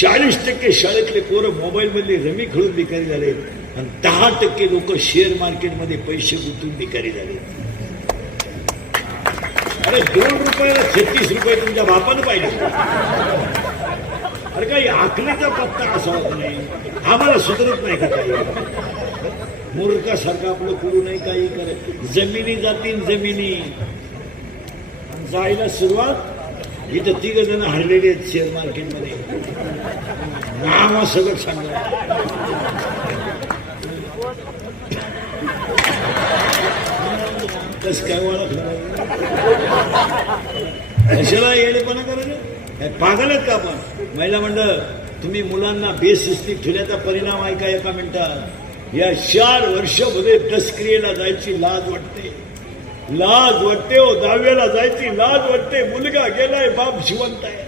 40% शाळेतले पोरं मोबाईल मधले रमी खेळून भिकारी झाले आणि 10% लोक शेअर मार्केटमध्ये पैसे गुंतवून भिकारी झाले. अरे 2 रुपयाला 36 रुपये तुमच्या बापानं पाहिजे. अरे काही आखलीचा पत्ता असा होत नाही. आम्हाला सुधरत नाही का काही. मूर्खासारखं आपलं करू नाही काही करत. जमिनी जातील जमिनी जायला सुरुवात. इथं 3 जण हरलेले आहेत शेअर मार्केटमध्ये. नाव सगळं सांगा. कस काय ओळखलं कशाला येडेपणा करायचं. पागल आहेत का आपण. महिला मंडळ तुम्ही मुलांना बेशिस्तीत ठेवल्याचा परिणाम आहे का. एका मिनिटात या 4 वर्षामध्ये प्रक्रियेला जायची लाज वाटते. लाज वाटते हो. 10वीला जायची लाज वाटते. मुलगा गेलाय बाप जिवंत आहे.